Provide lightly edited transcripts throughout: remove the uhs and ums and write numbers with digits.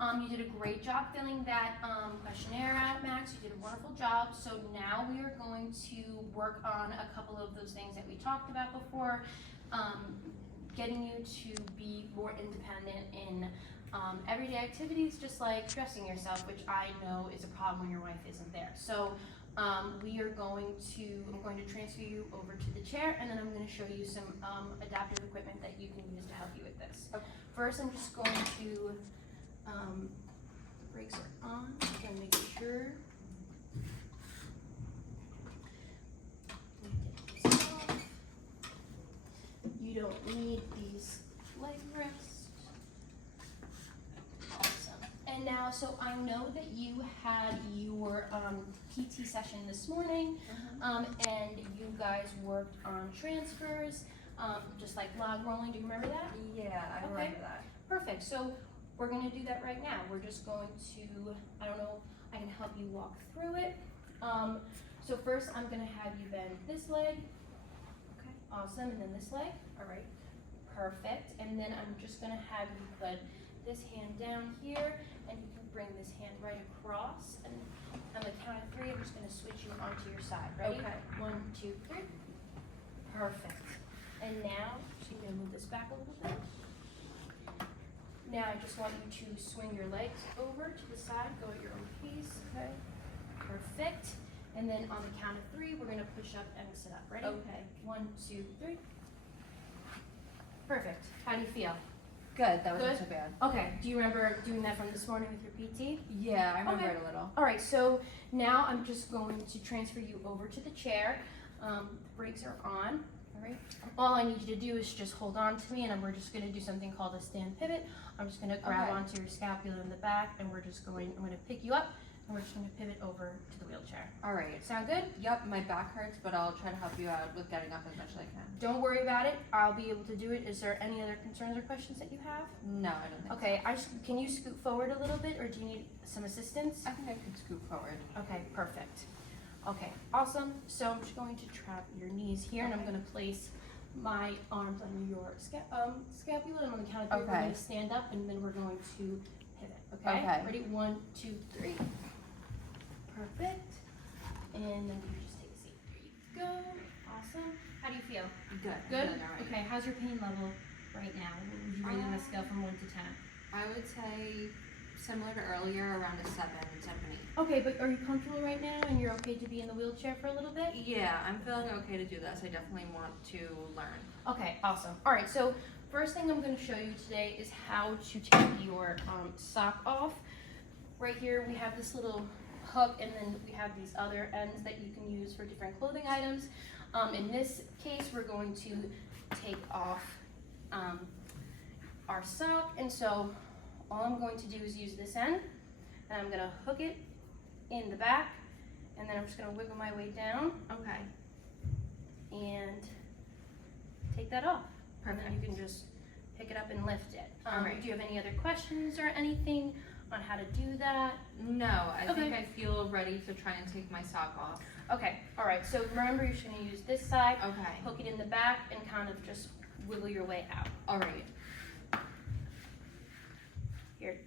You did a great job filling that questionnaire out, Max. You did a wonderful job. So now we are going to work on a couple of those things that we talked about before, getting you to be more independent in everyday activities, just like dressing yourself, which I know is a problem when your wife isn't there. So I'm going to transfer you over to the chair, and then I'm going to show you some adaptive equipment that you can use to help you with this. Okay. First, I'm just going to, the brakes are on, I'm going to make sure. We take this off. You don't need these leg rests. Awesome. And now, so I know that you had your PT session this morning, and you guys worked on transfers, just like log rolling. Do you remember that? Yeah, I remember that. Perfect. So we're going to do that right now. We're just going to, I don't know, I can help you walk through it. So first I'm going to have you bend this leg. Okay. Awesome. And then this leg. All right. Perfect. And then I'm just going to have you put this hand down here, and you can bring this hand right across. And on the count of 3, I'm just going to switch you onto your side. Ready? Okay. 1, 2, 3. Perfect. And now, so you're going to move this back a little bit. Now I just want you to swing your legs over to the side, go at your own pace. Okay. Perfect. And then on the count of 3, we're going to push up and sit up. Ready? Okay. 1, 2, 3. Perfect. How do you feel? Good, that wasn't Good? so bad. Okay. Do you remember doing that from this morning with your PT? Yeah, I remember Okay. it a little. All right. So now I'm just going to transfer you over to the chair. The brakes are on. All right. All I need you to do is just hold on to me, and we're just going to do something called a stand pivot. I'm just going to grab Okay. onto your scapula in the back, and I'm going to pick you up, and we're just going to pivot over to the wheelchair. All right. Sound good? Yep, my back hurts, but I'll try to help you out with getting up as much as I can. Don't worry about it. I'll be able to do it. Is there any other concerns or questions that you have? No, I don't think Okay. Can you scoot forward a little bit, or do you need some assistance? so. I think I can scoot forward. Okay, perfect. Okay, awesome. So I'm just going to trap your knees here, and I'm Okay. going to place my arms on your scapula, and on the count of 3, we're Okay. going to stand up, and then we're going to pivot. Okay? Okay. Ready? 1, 2, 3. Perfect. And then you just take a seat. There you go. Awesome. How do you feel? Good. Good? All right. Okay, how's your pain level right now? What would you rate it on a scale from 1 to 10? I would say similar to earlier, around a 7, 7, 8. Okay, but are you comfortable right now, and you're okay to be in the wheelchair for a little bit? Yeah, I'm feeling okay to do this. I definitely want to learn. Okay, awesome. All right, so first thing I'm going to show you today is how to take your sock off. Right here we have this little hook, and then we have these other ends that you can use for different clothing items. In this case, we're going to take off our sock, and so all I'm going to do is use this end, and I'm going to hook it in the back, and then I'm just going to wiggle my way down. Okay. And take that off. Perfect. And then you can just pick it up and lift it. All right. Do you have any other questions or anything on how to do that? No, I think Okay. I feel ready to try and take my sock off. Okay, all right, so remember you're just gonna use this side, Okay. hook it in the back, and kind of just wiggle your way out. All right. Here,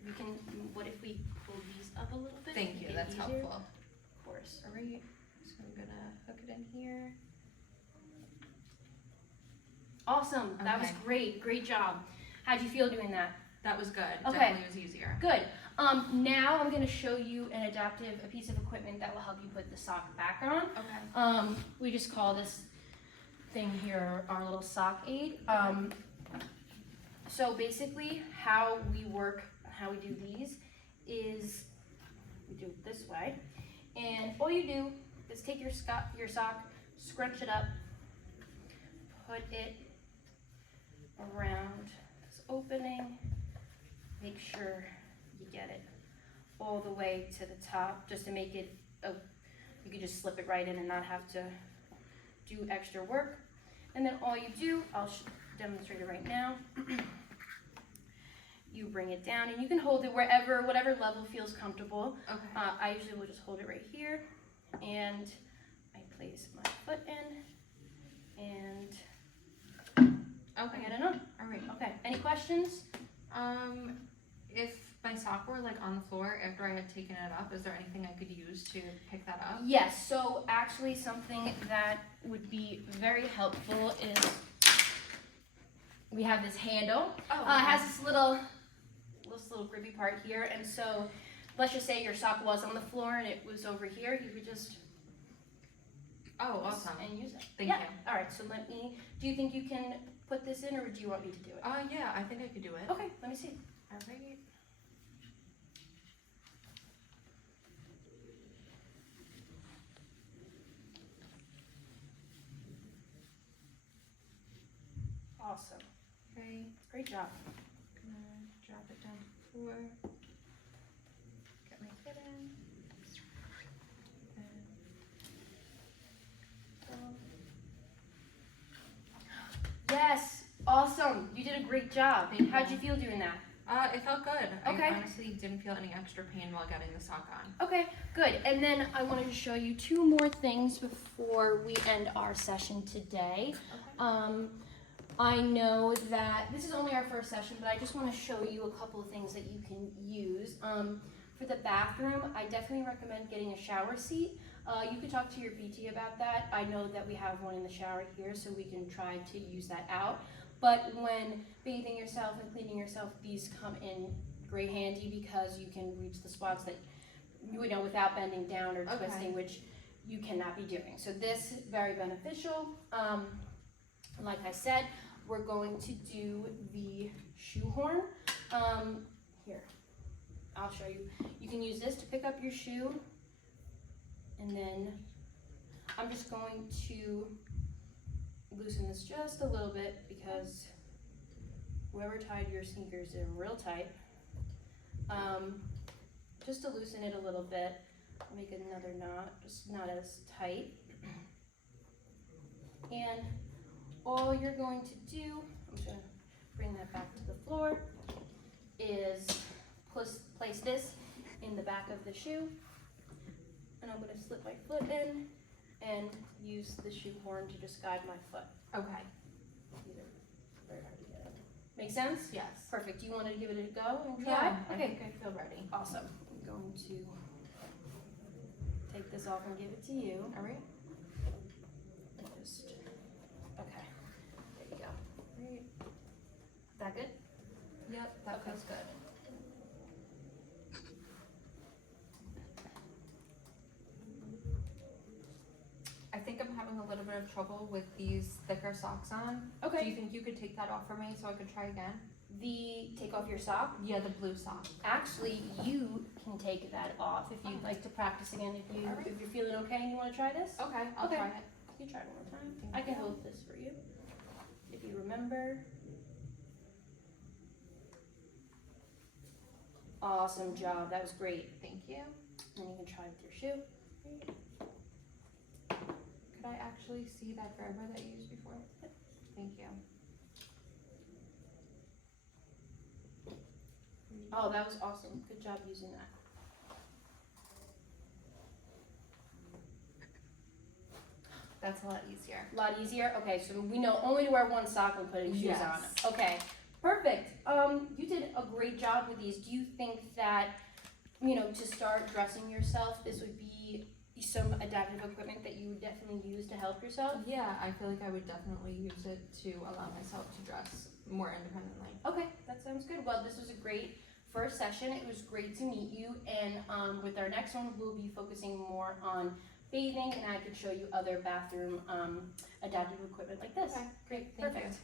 what if we pull these up a little bit? Thank to you, make it that's easier? helpful. Of course. All right, so I'm gonna hook it in here. Awesome, that was Okay. great job. How'd you feel doing that? That was good. Okay. Definitely was easier. Good. Now I'm gonna show you a piece of equipment that will help you put the sock back on. Okay. We just call this thing here our little sock aid. So basically how we work, how we do these is we do it this way. And all you do is take your sock, scrunch it up, put it around this opening, make sure you get it all the way to the top, just to make it, you can just slip it right in and not have to do extra work. And then all you do, I'll demonstrate it right now. You bring it down, and you can hold it whatever level feels comfortable. Okay. I usually will just hold it right here, and I place my foot in, and I Okay. get it on. All right. Okay, any questions? If my sock were like on the floor after I had taken it up, is there anything I could use to pick that up? Yes, so actually something that would be very helpful is we have this handle. Oh, It has this little grippy part here, and so let's just say your sock was on the floor and it was over here, you would just awesome. and use it. Thank Yeah. you. All right, so do you think you can put this in, or do you want me to do it? Yeah, I think I could do it. Okay, let me see. All right. Awesome. Okay, Great job. gonna drop it down the floor. Get my foot in. Yes, awesome. You did a great job. Thank How'd you. you feel doing that? It felt good. Okay. I honestly didn't feel any extra pain while getting the sock on. Okay, good. And then I wanted to show you two more things before we end our session today. I know that this is only our first session, but I just want to show you a couple of things that you can use. For the bathroom, I definitely recommend getting a shower seat. You could talk to your PT about that. I know that we have one in the shower here, so we can try to use that out. But when bathing yourself and cleaning yourself, these come in great handy because you can reach the spots that you know without bending down or Okay. twisting, which you cannot be doing. So this is very beneficial. Like I said, we're going to do the shoehorn. Here, I'll show you. You can use this to pick up your shoe, and then I'm just going to loosen this just a little bit because whoever tied your sneakers in real tight. Just to loosen it a little bit, make another knot, just not as tight. And all you're going to do, I'm just gonna bring that back to the floor, is place this in the back of the shoe, and I'm gonna slip my foot in and use the shoehorn to just guide my foot. Okay. These are very hard to get in. Make sense? Yes. Perfect. You want to give it a go and try? Yeah, I Okay. think I feel ready. Awesome. I'm going to take this off and give it to you. All right. Just, okay. There you go. Great. That good? Yep, that Okay. feels good. I think I'm having a little bit of trouble with these thicker socks on. Okay. Do you think you could take that off for me so I could try again? Take off your sock. Yeah, the blue sock. Actually, you can take that off if you'd like to practice again. All right. If you're feeling okay and you want to try this, Okay, I'll Okay. try it. you try it one more time. Thank I can you. hold this for you if you remember. Awesome job. That was great. Thank you. And you can try it with your shoe. Could I actually see that grabber that you used before? Thank you. Oh, that was awesome. Good job using that. That's a lot easier. A lot easier. Okay, so we know only to wear one sock when putting shoes Yes. on. Okay, perfect. You did a great job with these. Do you think that, to start dressing yourself, this would be some adaptive equipment that you would definitely use to help yourself? Yeah, I feel like I would definitely use it to allow myself to dress more independently. Okay, that sounds good. Well, this was a great first session. It was great to meet you, and with our next one, we'll be focusing more on bathing, and I could show you other bathroom adaptive equipment like this. Okay, great. Thank you. Perfect.